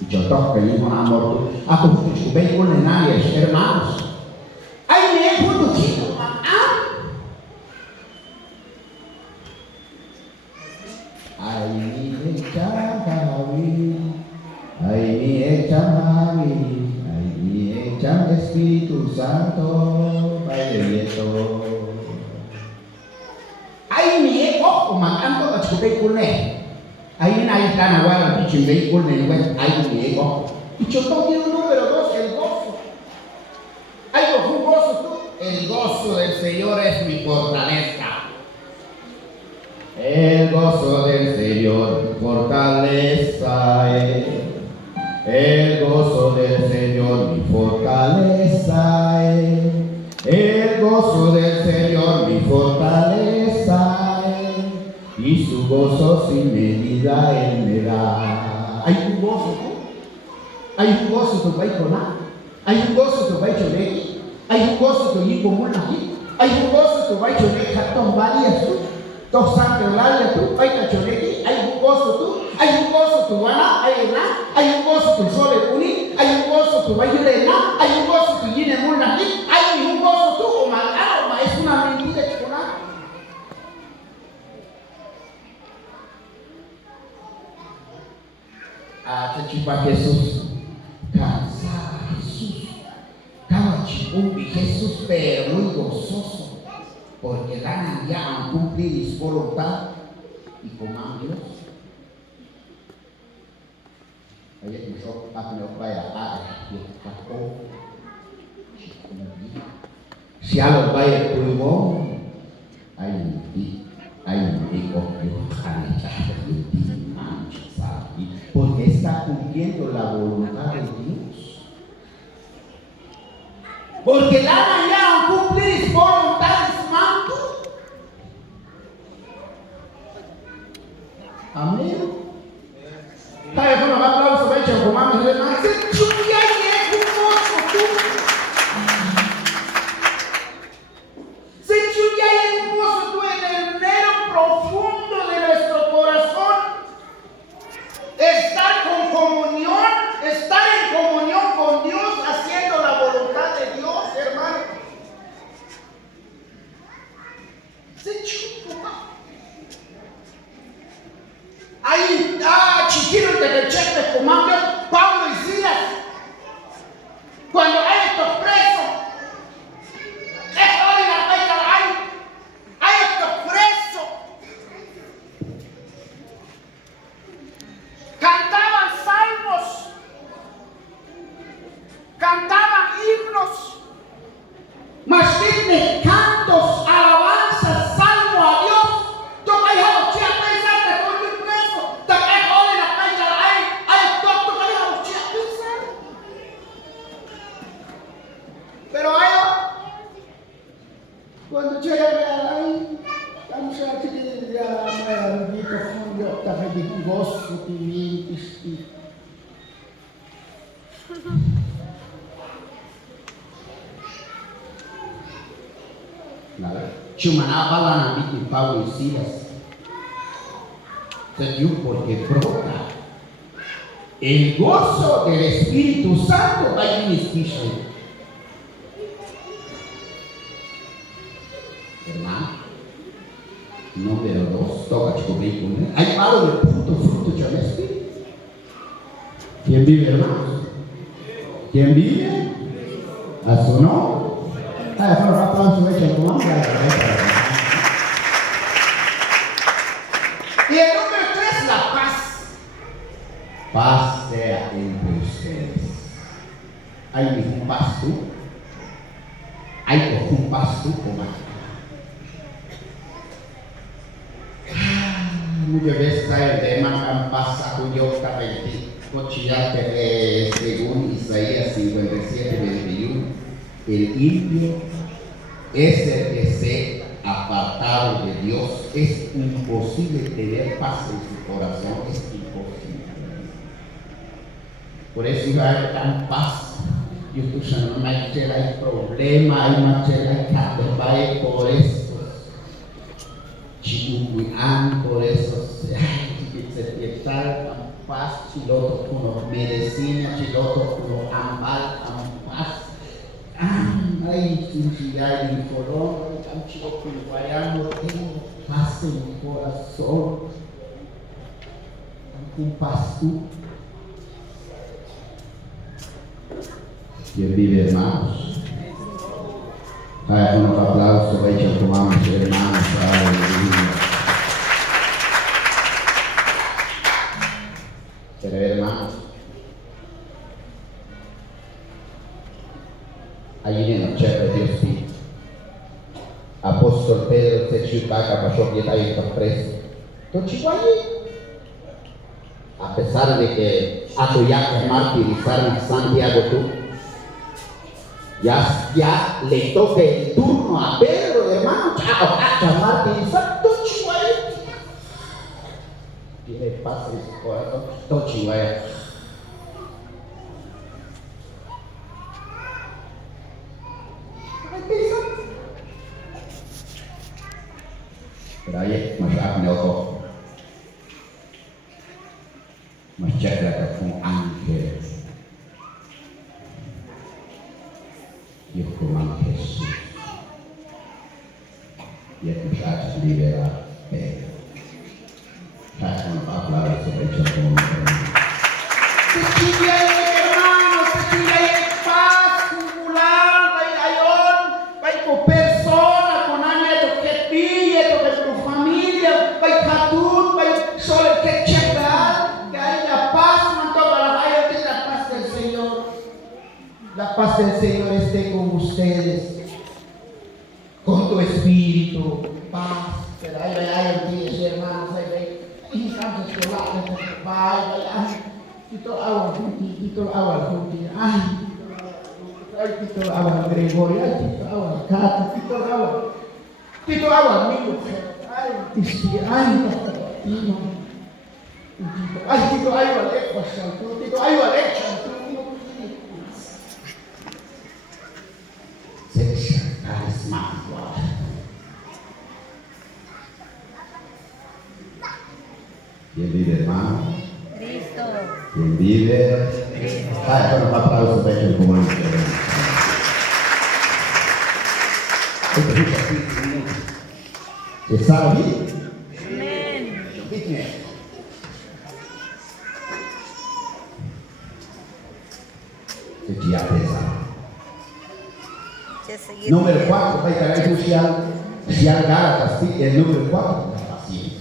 Y yo toco el hijo amor. A tu ve con nadie, hermanos. Ay, me he puesto chico, ay, mi echa Espíritu Santo, baile esto. Ay, mi eco, mancanto a tu ve con él. Ahí en ahí están ahora el vehículo en el web, ahí me llegó. Y yo toqué un número 2, el gozo. Hay un gozo tú. El gozo del Señor es mi fortaleza. El gozo del Señor, fortaleza es. El gozo del Señor, mi fortaleza es. El gozo del Señor, mi fortaleza es. Y su gozo sin medida Él me da. Hay un gozo tú. Hay un gozo tu vai con nada. Hay un gozo tu vai choreki. Hay un gozo tu yi como aquí. Hay un gozo tu vai choreki. Cartón varias tú. Dos santos lalia tú. Hay choreki. Hay un gozo tú. Hay un gozo tu wana. Hay un gozo tu sole uni. Hay un gozo tu vai llorena. Hay un gozo tu yine mulna aquí. Hay un gozo tú. O malgaro, es una mentira chiconada. Chipa Jesús, cansado Jesús, estaba chipumbi Jesús, pero muy gozoso, porque ganan ya a cumplir su voluntad y coman Dios. Ayer me dijo, vaya a si a los vaya pulmón, hay un digo, porque está cumpliendo la voluntad de Dios. Porque la mañana cumplir su voluntad de su manto. Amén. ¿Sabe cómo va a hablar sobre el comando de más? Se chuya y es un mozo tú. Se chuya y es un mozo tú en el mero profundo de nuestro corazón. Estar en comunión con Dios, haciendo la voluntad de Dios, hermano. Se chupa. Ahí, chiquito de rechete comando Pablo y Silas. Cuando hay estos presos, hay estos presos. Cantaban salmos, cantaban himnos, mas dime cantos, alabanzas, salmo a Dios. Toca ya los chías pensar con un preso, toca ya joder la cancha, hay toca ya los chías pensar. Pero hay cuando llega ahí, estamos aquí de la maravilla, yo estaba de gozo de mí, Chumaná bala nabi Pablo y Silas. Se dio porque brota el gozo del Espíritu Santo ahí en Espíritu. Hermano, número 2, toca chico. Hay palo de fruto del Espíritu. ¿Quién vive, hermanos? ¿Quién vive? ¿A su nombre? Y el número 3, la paz. Paz sea entre ustedes. Hay un paz tú. Hay un paz tú como muchas veces hay el tema pasa cuyo cochillante según Isaías 57:21. El impío es el que se apartado de Dios. Es imposible tener paz en su corazón. Es imposible. Por eso hay tan paz. Yo estoy no hay problema, hay machera, hay por eso. chihuahuan, por eso se tal paz, chiloto kuno medicina, chiloto kuno ambal, paz. Ay, chinchillar mi color, tan chico kuno tengo paz en mi corazón. Un pasto. ¿Quién vive, hermanos? Hay unos aplausos hechos como a mis hermanos. Aleluya. Pero hermanos, allí en el chat de Dios sí. Apóstol Pedro se chupaca pasó que está ahí preso. Entonces, a pesar de que a tu ya martirizar en Santiago tú, ya le toca el turno a Pedro, hermano, a martirizar todo Chihuahua. Tiene paz en su corazón, todo Chihuahua. Pero ahí masyadong ako. Masyadong akong angel. Yung kumang Jesus. Yan masyadong libera. Kaya kung pa-aplausos sa Rachel kung la paz del Señor esté con ustedes, con tu espíritu, paz. Pero ay, días, hermanos, ay, cantos que vaya, quito agua, ay, quito agua, Gregorio, ay, quito agua, Cata, quito agua, amigo, ay, quito agua, ¿Quién vive, hermano? Cristo. ¿Quién vive? Ay, con un aplauso para el comando. ¿Está bien? Amén. Se ya pesa. Ya seguir. Número 4, para caer social, Gálatas, sí, el número 4, la paciencia.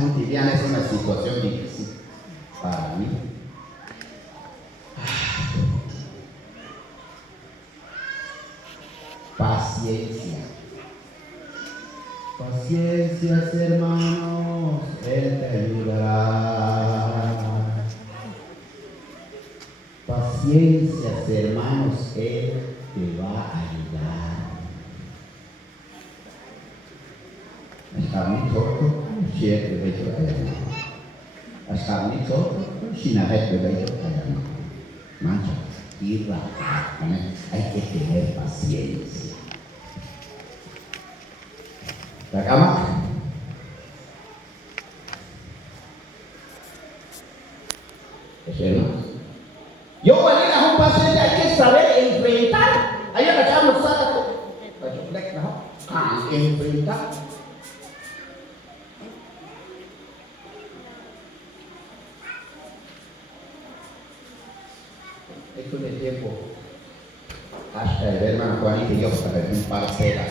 Montiviana es una situación difícil para mí. Paciencia. Paciencia, hermanos, Él te ayudará. Paciencia, hermanos, Él te va a ayudar. Está muy corto, cierto, de hecho, está muy corto, sin haber de hecho, mancha, tierra, hay que tener paciencia. ¿La cama? ¿Es yo voy a ir a un paciente, hay que saber enfrentar. Ahí la cama saca. Enfrentar. Esto de tiempo. Hasta el hermano Juanito y yo para ver un parcela.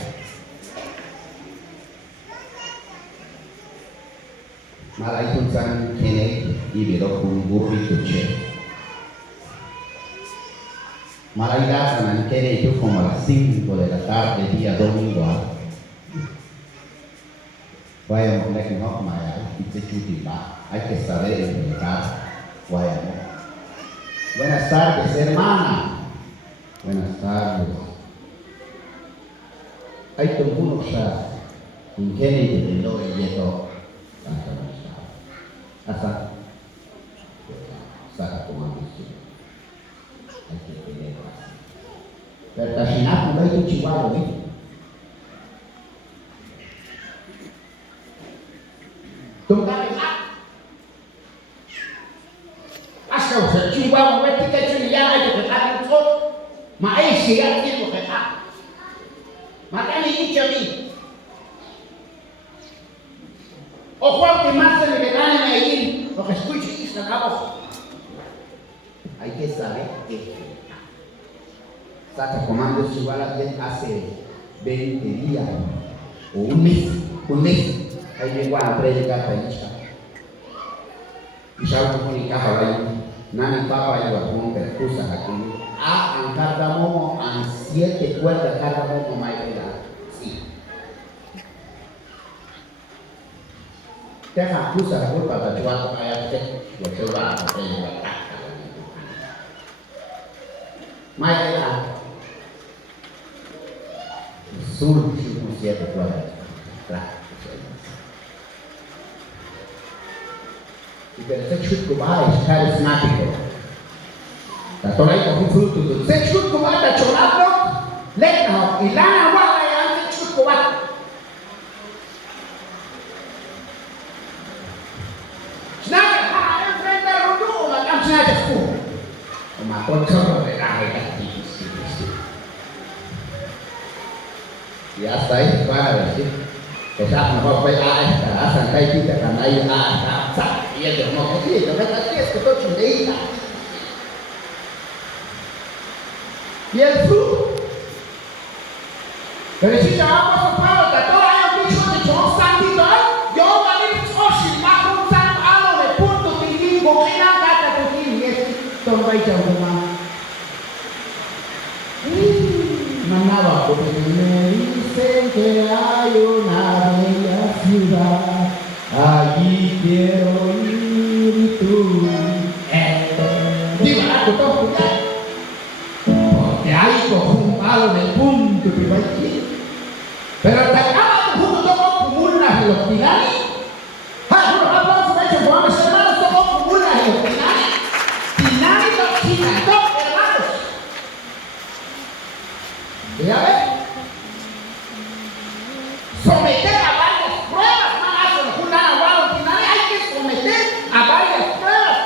Malay Tunsan Kennedy y Vero Kumbu Tuche. Malay en Kennedy como a las 5 de la tarde, día domingo. Vayamos a ver no Maya y se chutimba. Hay que saber enfrentar. Vayamos. Buenas tardes, hermana. Buenas tardes. Hay tunggu sa in Kennedy de lo yeto. Asa sa kumangisi. Hay que tener paciencia. Pero Tashinaku no hay Chihuahua, ¿eh? Tunggal asal Chihuahua ketika Chihuahua aja berkata kot, Malaysia itu berkata. Makanya ini jadi. O Juan que más se le gana en ahí, lo que escucha y se acabó. Hay que saber que Saca Comando Chihuahua hace 20 días o un mes. Ahí llegó a predicar para Isha. Isha comunicaba ahí. Nani papa iba con percusa aquí. En cada momo, en 7 cuerdas cada momo más grande. Sí. Deja acusa la culpa de Chihuahua para hacer lo que va a hacer. Más grande. Sur 7 cuerdas. Claro. Y pero ese chut cubano es carismático. La tola y con fruto. Ese chut cubano está chorado, leño y lana guapa y ese chut cubano. Nada, para enfrente al rudo, la canción de fu. Como con chorro de la regata. Y hasta ahí para decir. Cái sao mà có phải ai cả sang tay kita kan ai cả sạch dia được một cái gì phải là cái tôi chuẩn bị là Yesus dari sini apa Paulo kata ayam bisu di chong santi kan yo kali osi makrum sang alo le punto tinggi bokina kata tinggi Yesus tombai jauh rumah Manaba porque me dicen que hay una bella ciudad, allí quiero ir tú. Diga, tú estás porque hay como un palo en el punto que va aquí. Pero te acaba de punto como una los pilares. Bueno, hablamos de eso, vamos a hermanos, como una los pilares. Pilares los quitando, hermanos. ¿Ya ves? Someter a varias pruebas, hay que someter a varias pruebas.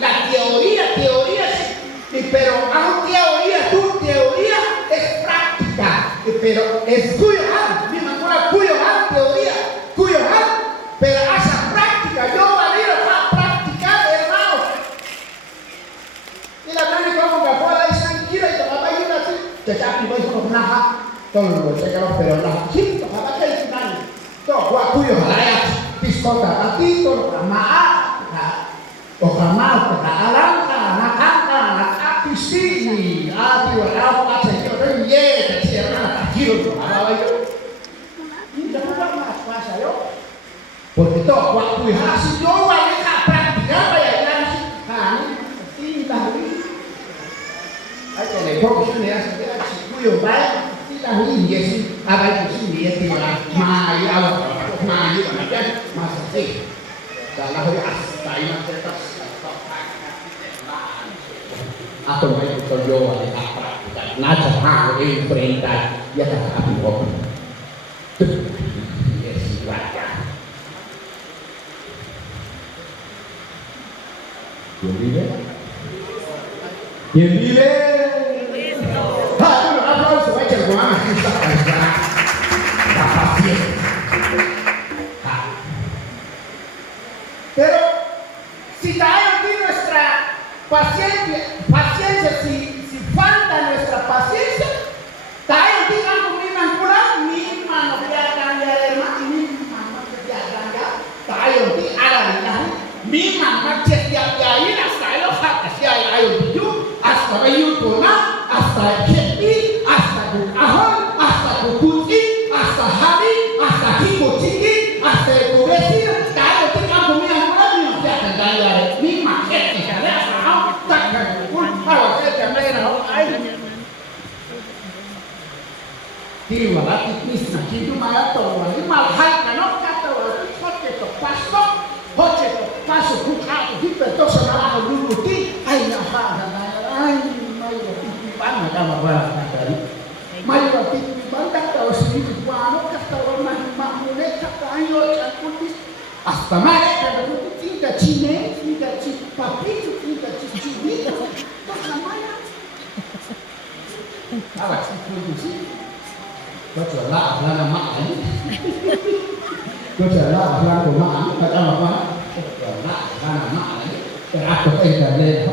La teoría sí, pero aunque teoría es práctica, pero es cuyo mi mamá cuyo teoría, pero esa práctica, yo voy a ir a practicar, hermano. Y la grande como que afuera y tranquila y te va a ir así, te capi voy con una todo lo que pero la quinta para que el final todo cuyo halaya piscota ratito o jamás la alanta la canta la piscini ati wala pa se yo te ye te cierra la giro para yo y ya no más pasa yo porque todo cuyo así yo voy a practicar para allá así la hay que le pongo una idea si cuyo va la línea es abajo sí es que más así la voy hasta ahí más cerca atau mai yo a práctica nada enfrentar ya está a poco es igual ¿Quién vive? Aplauso, echa el guama, la paciencia. Pero si traemos aquí nuestra paciencia, si falta nuestra paciencia, traemos aquí algo mi mano que ya cambia de hermano, mi mano que ya cambia, traemos aquí a la vida, mi mano que ya ahí hasta el ojo, que ya hay hasta el yutona, hasta el chepi, hasta el ajón, hasta el cucuchi, hasta Javi, hasta Kikochiki, hasta el cubecino, cada vez que hago mi amor, ya te da mi maquete, ya le has dado, taca, un pavo, que te me da, ay. Digo, la tikisna, que tu mayato, ni malhaika, no cato, hoche to paso, kukato, hipertosa na lukuti, ay na ha, Mayo ati banda tahu sini buano kata orang mahmune kata ayo cantik hasta mereka itu tidak cine tidak papi tidak cici itu namanya awas itu sih kau jalan lana mak ini kau jalan lana mak kata apa jalan lana mak ini terakhir internet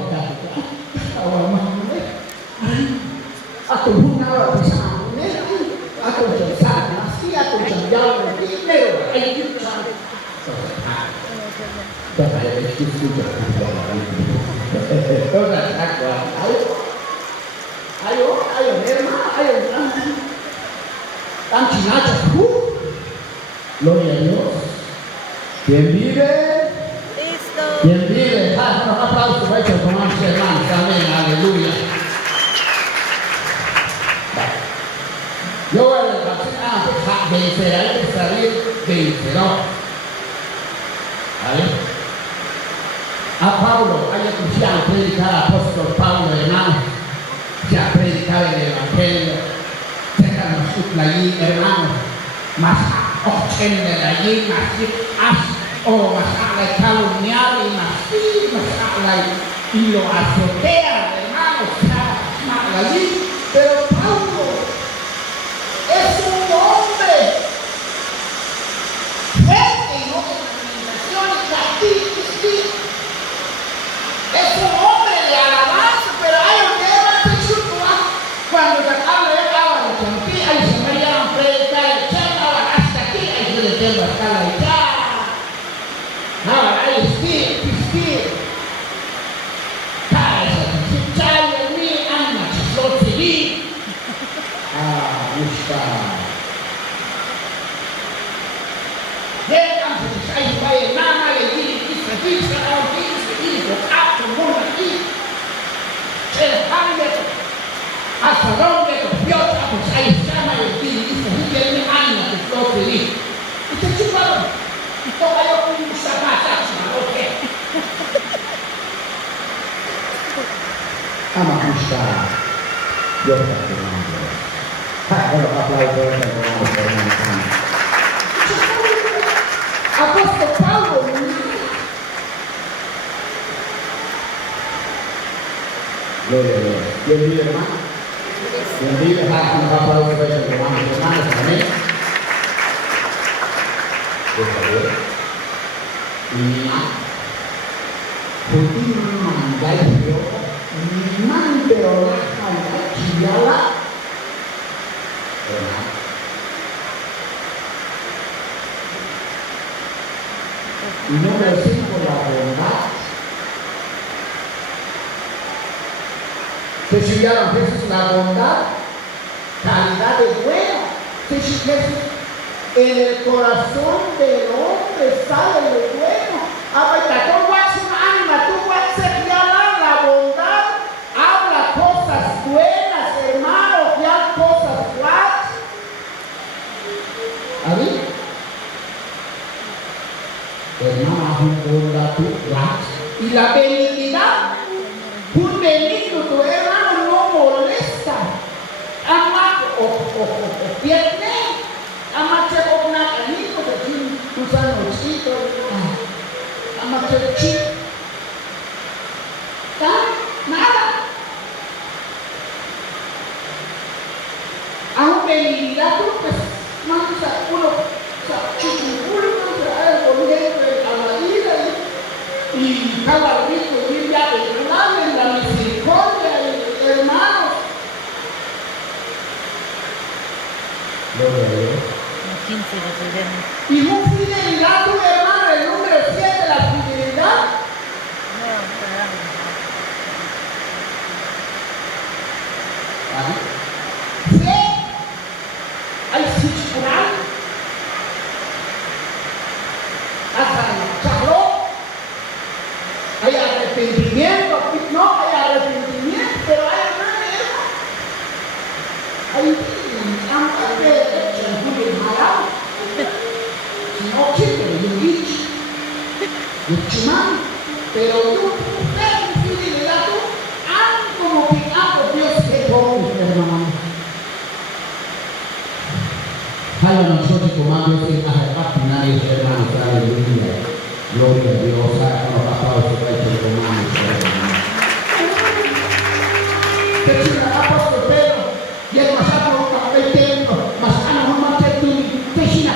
awal mahmune aku punya bisa aku jasa nasi aku jauh lebih lewat ayo saya diskusi ayo Nerma ayo tan China gloria a Dios quien vive Listo. quien vive un aplauso para el hermano amén aleluya. Yo voy a decir vencerá y salir vencedor. ¿Vale? A Pablo hay que predicar al apóstol Pablo, hermano. Ya predicar el evangelio. Déjanos allí, hermano. Más obtener allí, más más calumniar y más y lo azotea, hermano. Más allí. Pero Pablo es un hombre fuerte en otras denominaciones, sí. Es un hombre de alabanza, pero hay un tema cuando se habla de agua de Champi, ahí se me llaman predicar el chama, hasta aquí, ahí se le tengo hasta la guitarra. Ahora, ahí sí. Para eso, si chaya, mi alma, lo civil. Busca. Llegamos a ese país, nada le dice, hasta dónde copió, pues ahí llama y dice, tiene ánimo que lo pedí. Y te chuparon, y toca yo con un zapato, ¿ok? Vamos a buscar. Yo bueno, aplauso hermano. Apóstol Pablo. Gloria a Dios. ¿Quién vive, hermano? ¿Quién vive? Un aplauso hermanos. Amén. Por favor. Y y número 5, la bondad. Se estudiaron Jesús la bondad, calidad de bueno. Jesús, en el corazón del hombre sale lo bueno. Ahorita tú vas a ánima, tú vas a señalar la bondad, habla cosas buenas, hermano, que hay cosas buenas. ¿Ahí? Hermano, bondad, y la benignidad, un benigno, tu hermano no molesta. Ama o pierde, ama se obna amigo de ti, tu sanocito, ama se chip. Nada. Aún benignidad, pues, más uno, y cada rico y ya en la misericordia, hermanos. Gloria a Dios. 15 de febrero. Y un fidelidad, tu hermano, el número 7, la fidelidad. Fe, hay sitchural, hay arrepentimiento, no hay arrepentimiento, pero hay una guerra. Hay un de no pero tú, fidelidad, tú, como que Dios que come, hermano. a nosotros como Dios y a finales, hermanos, aleluya. Gloria a Dios, hagan los aplausos para el hermanos, hermanos. Pero el apóstol Pedro, y el pasado el templo, mas a no más que tú, Teshina.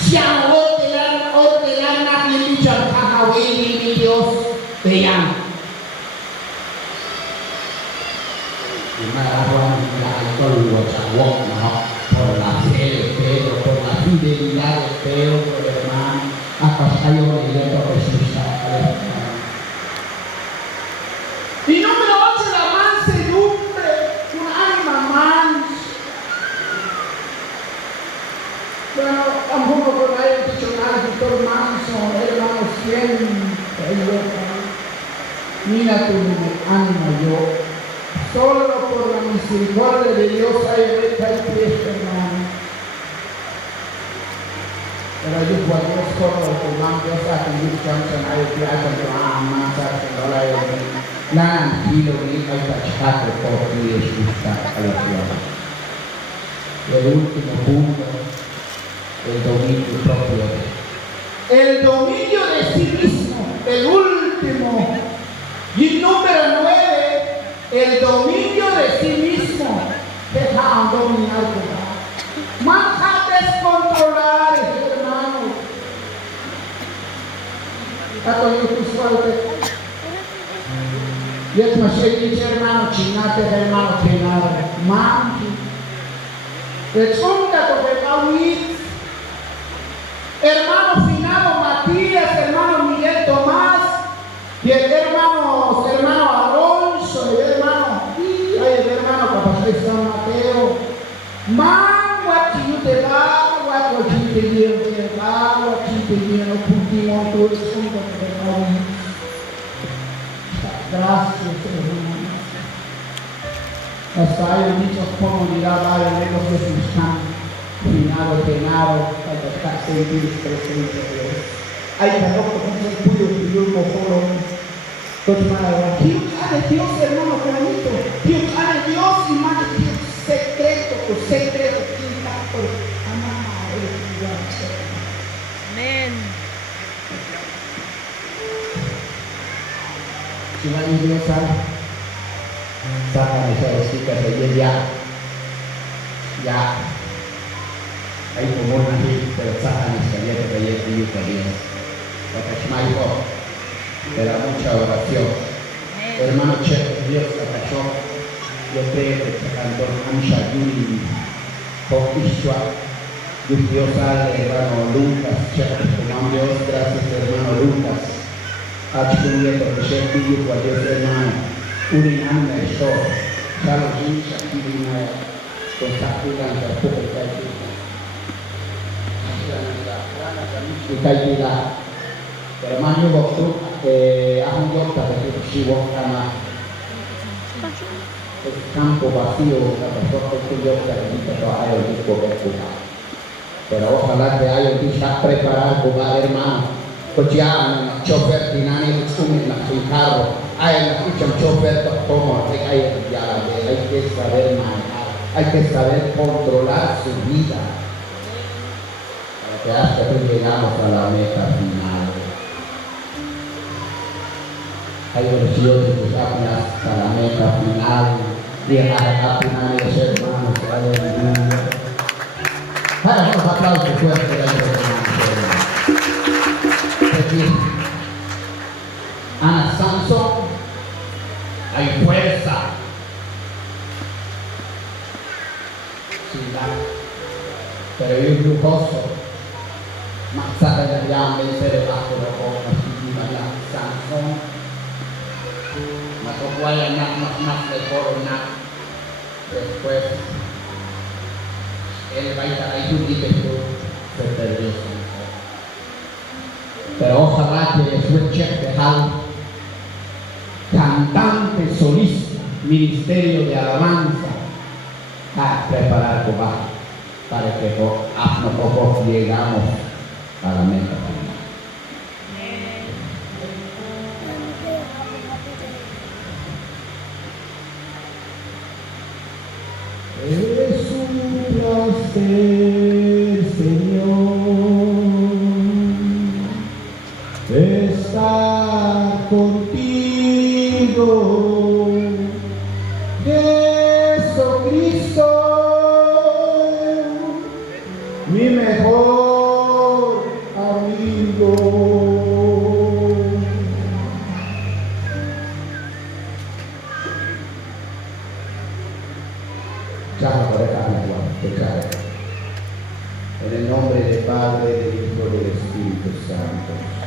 Siamo ordenana y dicha kahawili ni Dios te llama. Y me hablan la alcohol chawok, por la fe de Pedro, por la fidelidad de Pedro, hermano. Acasayo leyendo Jesús. Y número 8, la mansedumbre, un ánima mansa. Bueno, tampoco con haber dicho nada, doctor manso, hermano, siempre. Mira tu ánima yo. Solo por la misericordia de Dios hay recta y fiesta, hermano. Pero yo cuando solo con Dios hace mucho hay que hacer más la kilo ni hay tachato por ti es justa a la tierra. El último punto, el dominio propio. El dominio de sí mismo, el último. Y número 9, el dominio de sí mismo. Deja dominar con más descontrolar, hermano. Hasta yo tu suerte. Y es más dice, hermano, chingate, hermano, que nada. Manchi. Resulta que Paulit, hermano Finado Matías, hermano Miguel Tomás, y el hermano Alonso, el hermano Papá San Mateo. Man, what you te va, what you te lleva, what you te lleva, último, todo es un poco. Gracias, hermano. Hasta hay muchas comunidades, hay lejos de sus campos, finado, penado, hay que estar sentir presente de Dios. Hay que no conocer el puyo, que yo no puedo. Dios sabe Dios, hermano, bonito. Dios sabe Dios y más Dios secreto, que está por amar a Él. Amén. Si no hay Dios, sacan esas chicas de ya. Hay como una gente, pero sacan esas galletas de ayer y también. Porque es más pero mucha oración. Hermano Che, Dios te cachó. Yo creo que te cantó Ansha Yuri, Pokishwa, Dios sale, hermano Lucas, Che, como Dios, gracias hermano Lucas. Achunye, porque Che, pidió por Dios hermano, Urinanda, esto, Salo Jinsha, Kirina, con Sakulan, Sakulan, Kaitila. Hermano waktu aku jawab tadi si wakama campo vacío kata waktu jawab tadi kata ayo di poder. Pero ojalá que haya bisa preparar como hermano. Cochiano, chofer dinani un en carro, hay un chofer como hay que saber manejar, hay que saber controlar su vida. Para que hasta que llegamos a la meta final. Hay versiones que saben hasta la meta final y a final de ser hermanos, aleluya. Para los aplausos fuertes de los hermanos. Aquí, Ana Samson, hay fuerza. Pero es lujoso. Más allá de hambre se debajo de la boca, Samson. Makukuha anak mas de corona. Después él va a estar ahí y se perdió. Pero ojalá que después Chef de Hal, cantante, solista, ministerio de alabanza, a preparar coba para que a poco llegamos a la meta final. Es un placer amigo, Jesucristo, mi mejor amigo. Chao, por acá, en el nombre del Padre, del Hijo y del Espíritu Santo.